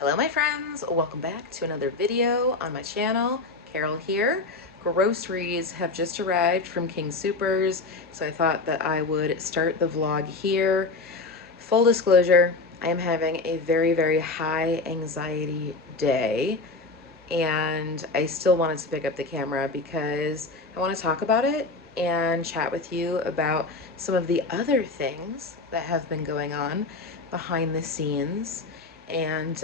Hello my friends, welcome back to another video on my channel. Carol here. Groceries have just arrived from King Soopers, so I thought that I would start the vlog here. Full disclosure, I am having a very high anxiety day, and I still wanted to pick up the camera because I want to talk about it and chat with you about some of the other things that have been going on behind the scenes. And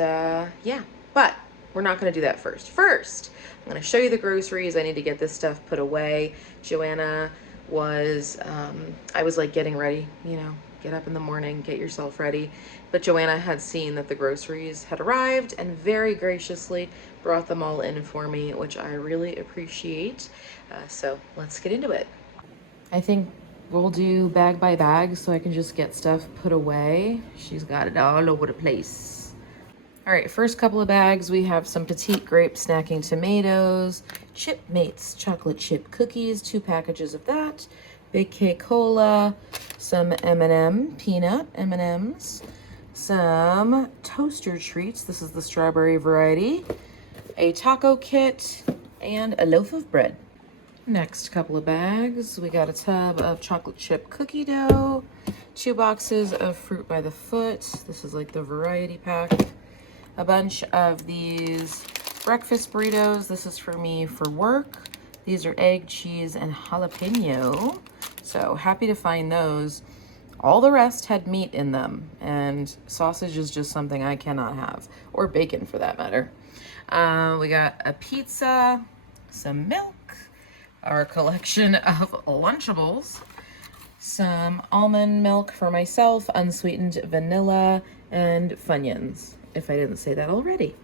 yeah, but we're not going to do that first. First, I'm going to show you the groceries. I need to get this stuff put away. Joanna was, I was like getting ready, get up in the morning, get yourself ready. But Joanna had seen that the groceries had arrived and very graciously brought them all in for me, which I really appreciate. So let's get into it. I think we'll do bag by bag so I can just get stuff put away. She's got it all over the place. All right, first couple of bags, we have some Petite Grape Snacking Tomatoes, Chip Mates Chocolate Chip Cookies, 2 packages of that, Big K Cola, some M&M Peanut M&Ms, some Toaster Treats, this is the strawberry variety, a taco kit, and a loaf of bread. Next couple of bags, we got a tub of chocolate chip cookie dough, 2 boxes of Fruit by the Foot, this is like the variety pack, a bunch of these breakfast burritos. This is for me for work. These are egg, cheese, and jalapeno. So happy to find those. All the rest had meat in them, and sausage is just something I cannot have, or bacon for that matter. We got a pizza, some milk, our collection of Lunchables, some almond milk for myself, unsweetened vanilla, and Funyuns, if I didn't say that already.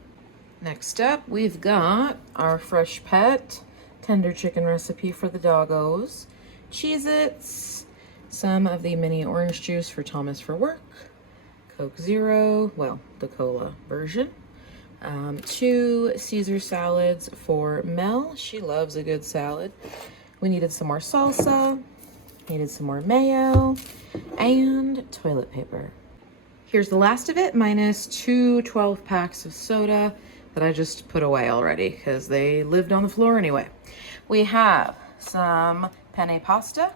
Next up, we've got our Fresh Pet tender chicken recipe for the doggos, Cheez-Its, some of the mini orange juice for Thomas for work, Coke Zero, well, the cola version, 2 Caesar salads for Mel. She loves a good salad. We needed some more salsa, needed some more mayo, and toilet paper. Here's the last of it, minus 2 12 packs of soda that I just put away already because they lived on the floor anyway. We have some penne pasta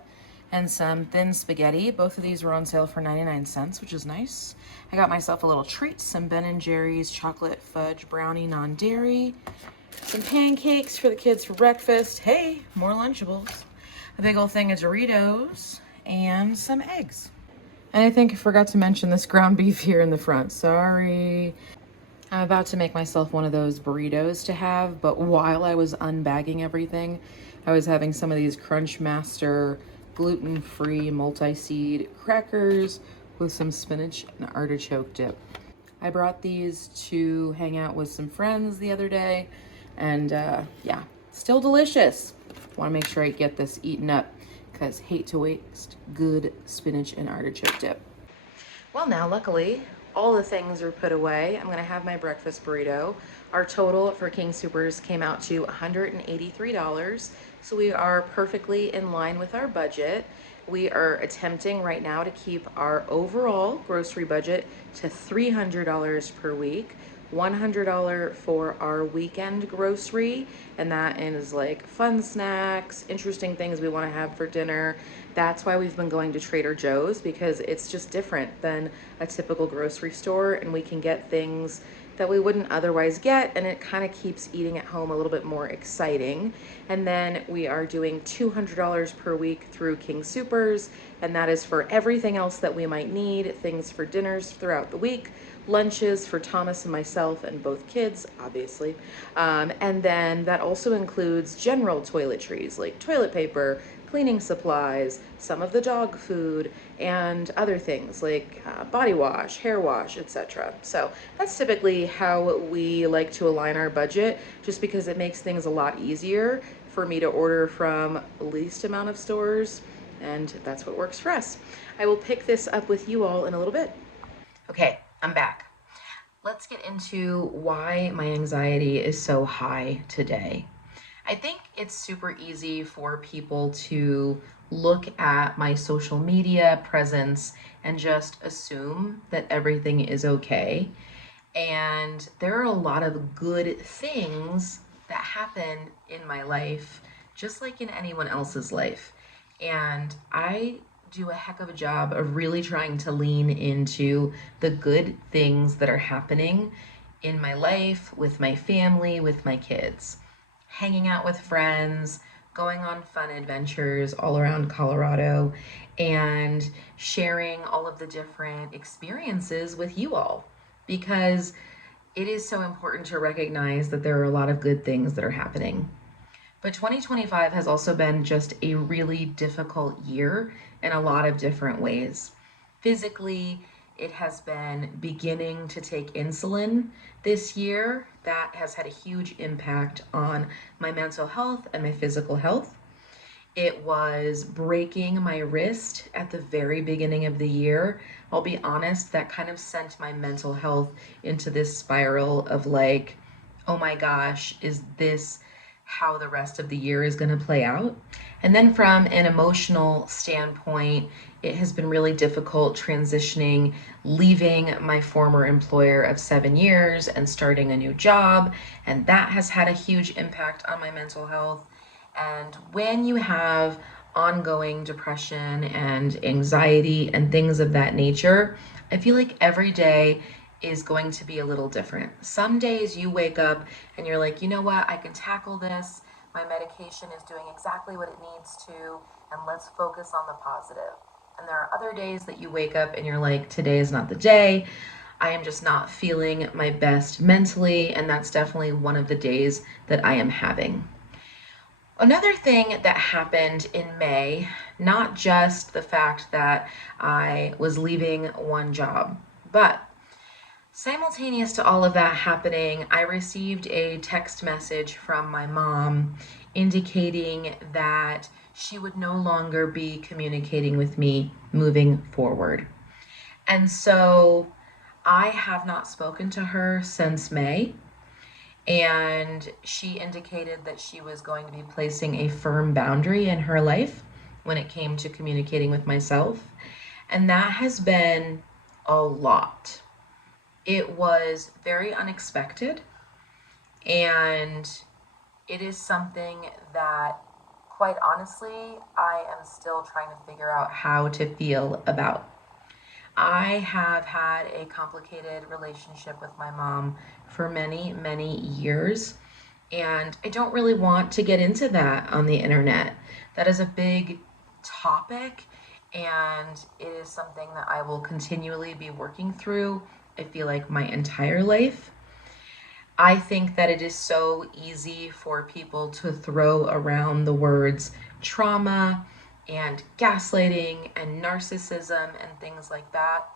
and some thin spaghetti. Both of these were on sale for 99 cents, which is nice. I got myself a little treat, some Ben & Jerry's chocolate fudge brownie non-dairy, some pancakes for the kids for breakfast. Hey, more Lunchables. A big old thing of Doritos and some eggs. And I think I forgot to mention this ground beef here in the front. Sorry. I'm about to make myself one of those burritos to have, but while I was unbagging everything, I was having some of these Crunch Master gluten-free multi-seed crackers with some spinach and artichoke dip. I brought these to hang out with some friends the other day, and yeah, still delicious. Want to make sure I get this eaten up, because hate to waste good spinach and artichoke dip. Well, now luckily all the things are put away. I'm gonna have my breakfast burrito. Our total for King Soopers came out to $183, so we are perfectly in line with our budget. We are attempting right now to keep our overall grocery budget to $300 per week, $100 for our weekend grocery, and that is like fun snacks, interesting things we want to have for dinner. That's why we've been going to Trader Joe's, because it's just different than a typical grocery store, and we can get things that we wouldn't otherwise get, and it kind of keeps eating at home a little bit more exciting. And then we are doing $200 per week through King Soopers, and that is for everything else that we might need, things for dinners throughout the week, lunches for Thomas and myself and both kids, obviously. And then that also includes general toiletries like toilet paper, cleaning supplies, some of the dog food, and other things like body wash, hair wash, etc. So that's typically how we like to align our budget, just because it makes things a lot easier for me to order from the least amount of stores, and that's what works for us. I will pick this up with you all in a little bit. Okay, I'm back. Let's get into why my anxiety is so high today. I think it's super easy for people to look at my social media presence and just assume that everything is okay. And there are a lot of good things that happen in my life, just like in anyone else's life. And I do a heck of a job of really trying to lean into the good things that are happening in my life, with my family, with my kids, hanging out with friends, going on fun adventures all around Colorado, and sharing all of the different experiences with you all, because it is so important to recognize that there are a lot of good things that are happening. But 2025 has also been just a really difficult year in a lot of different ways. Physically, it has been beginning to take insulin this year. That has had a huge impact on my mental health and my physical health. It was breaking my wrist at the very beginning of the year. I'll be honest, that kind of sent my mental health into this spiral of like, oh my gosh, is this how the rest of the year is going to play out? And then from an emotional standpoint, it has been really difficult transitioning, leaving my former employer of 7 years and starting a new job. And that has had a huge impact on my mental health. And when you have ongoing depression and anxiety and things of that nature, I feel like every day is going to be a little different. Some days you wake up and you're like, you know what, I can tackle this. My medication is doing exactly what it needs to, and let's focus on the positive. And there are other days that you wake up and you're like, today is not the day. I am just not feeling my best mentally, and that's definitely one of the days that I am having. Another thing that happened in May, not just the fact that I was leaving one job, but simultaneous to all of that happening, I received a text message from my mom indicating that she would no longer be communicating with me moving forward. And so I have not spoken to her since May. And she indicated that she was going to be placing a firm boundary in her life when it came to communicating with myself. And that has been a lot. It was very unexpected, and it is something that, quite honestly, I am still trying to figure out how to feel about. I have had a complicated relationship with my mom for many, many years, and I don't really want to get into that on the internet. That is a big topic, and it is something that I will continually be working through, I feel like, my entire life. I think that it is so easy for people to throw around the words trauma and gaslighting and narcissism and things like that.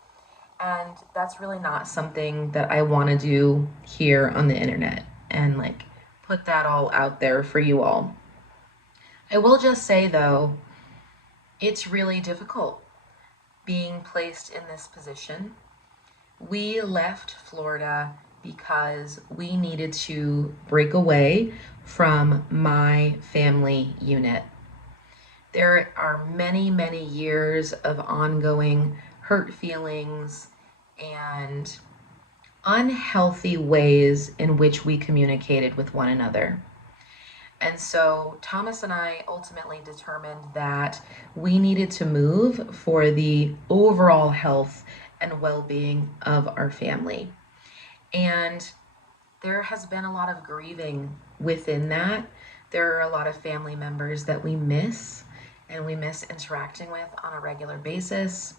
And that's really not something that I want to do here on the internet and like put that all out there for you all. I will just say though, it's really difficult being placed in this position. We left Florida because we needed to break away from my family unit. There are many, many years of ongoing hurt feelings and unhealthy ways in which we communicated with one another. And so Thomas and I ultimately determined that we needed to move for the overall health and well-being of our family. And there has been a lot of grieving within that. There are a lot of family members that we miss and we miss interacting with on a regular basis.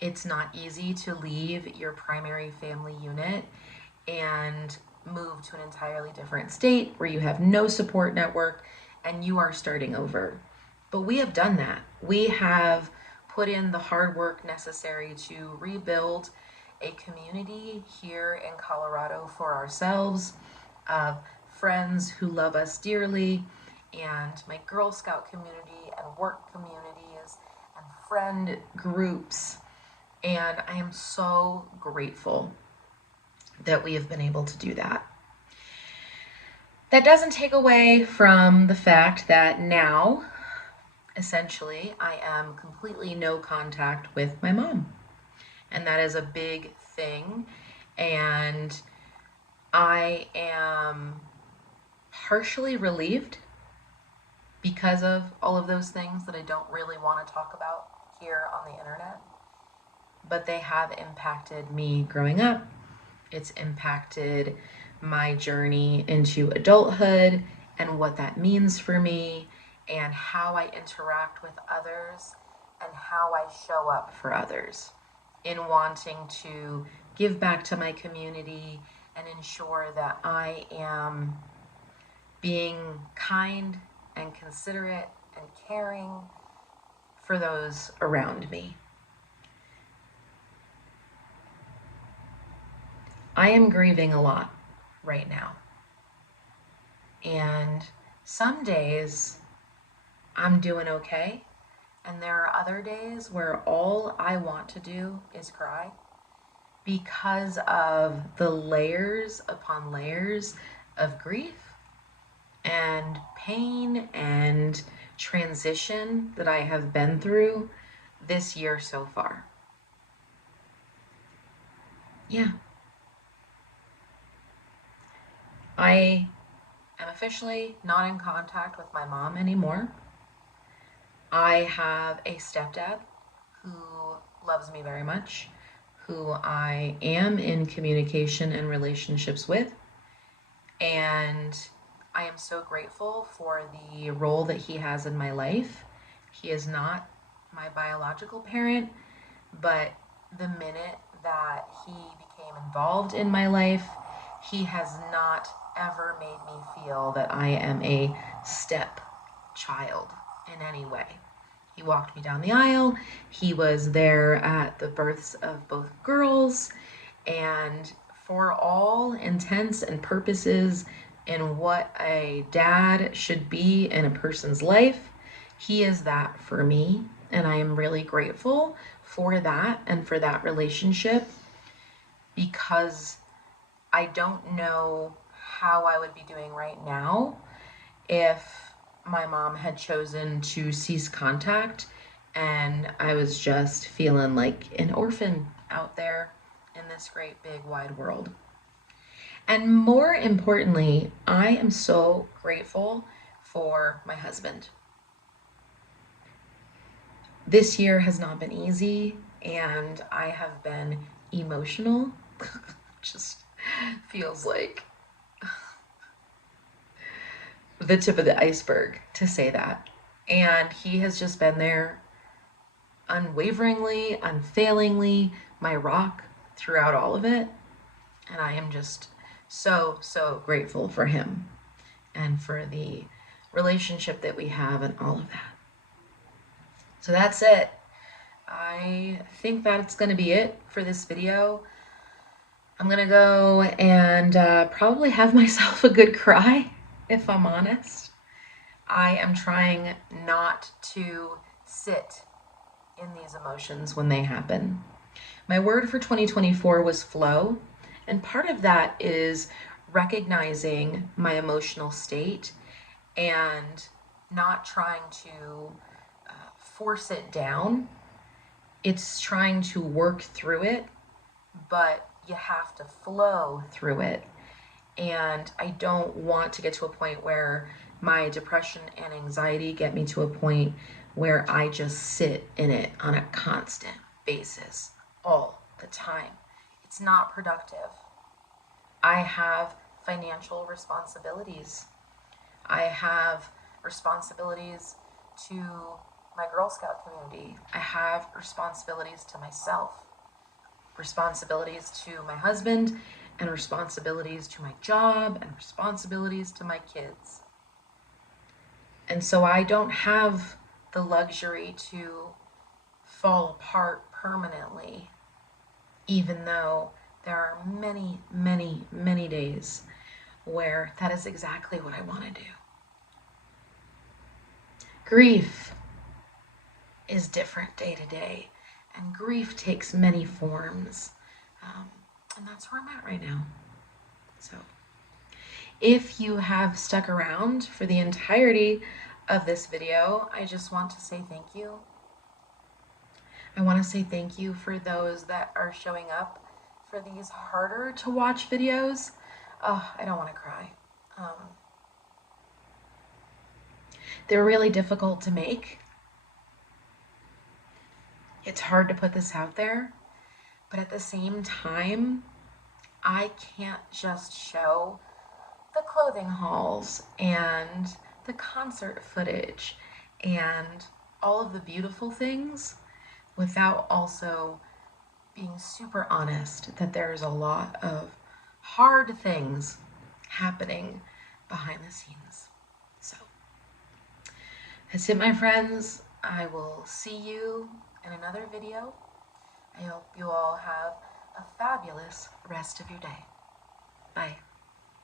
It's not easy to leave your primary family unit and move to an entirely different state where you have no support network and you are starting over. But we have done that. We have put in the hard work necessary to rebuild a community here in Colorado for ourselves of friends who love us dearly, and my Girl Scout community and work communities and friend groups. And I am so grateful that we have been able to do that. That doesn't take away from the fact that now, essentially, I am completely no contact with my mom. And that is a big thing. And I am partially relieved because of all of those things that I don't really want to talk about here on the internet. But they have impacted me growing up. It's impacted my journey into adulthood and what that means for me and how I interact with others and how I show up for others in wanting to give back to my community and ensure that I am being kind and considerate and caring for those around me. I am grieving a lot right now. And some days I'm doing okay. And there are other days where all I want to do is cry because of the layers upon layers of grief and pain and transition that I have been through this year so far. Yeah. I am officially not in contact with my mom anymore. I have a stepdad who loves me very much, who I am in communication and relationships with. And I am so grateful for the role that he has in my life. He is not my biological parent, but the minute that he became involved in my life, he has not ever made me feel that I am a step child in any way. He walked me down the aisle. He was there at the births of both girls. And for all intents and purposes, in what a dad should be in a person's life, he is that for me. And I am really grateful for that and for that relationship, because I don't know how I would be doing right now if my mom had chosen to cease contact and I was just feeling like an orphan out there in this great big wide world. And more importantly, I am so grateful for my husband. This year has not been easy, and I have been emotional. Just feels like the tip of the iceberg to say that. And he has just been there unwaveringly, unfailingly, my rock throughout all of it. And I am just so, so grateful for him and for the relationship that we have and all of that. So that's it. I think that's going to be it for this video. I'm going to go and probably have myself a good cry, if I'm honest. I am trying not to sit in these emotions when they happen. My word for 2024 was flow, and part of that is recognizing my emotional state and not trying to force it down. It's trying to work through it, but you have to flow through it. And I don't want to get to a point where my depression and anxiety get me to a point where I just sit in it on a constant basis all the time. It's not productive. I have financial responsibilities. I have responsibilities to my Girl Scout community. I have responsibilities to myself, responsibilities to my husband, and responsibilities to my job, and responsibilities to my kids. And so I don't have the luxury to fall apart permanently, even though there are many, many, many days where that is exactly what I want to do. Grief is different day to day, and grief takes many forms. And that's where I'm at right now. So if you have stuck around for the entirety of this video, I just want to say thank you. I want to say thank you for those that are showing up for these harder to watch videos. Oh, I don't want to cry. They're really difficult to make. It's hard to put this out there, but at the same time, I can't just show the clothing hauls and the concert footage and all of the beautiful things without also being super honest that there's a lot of hard things happening behind the scenes. So that's it, my friends. I will see you in another video. I hope you all have a fabulous rest of your day. Bye.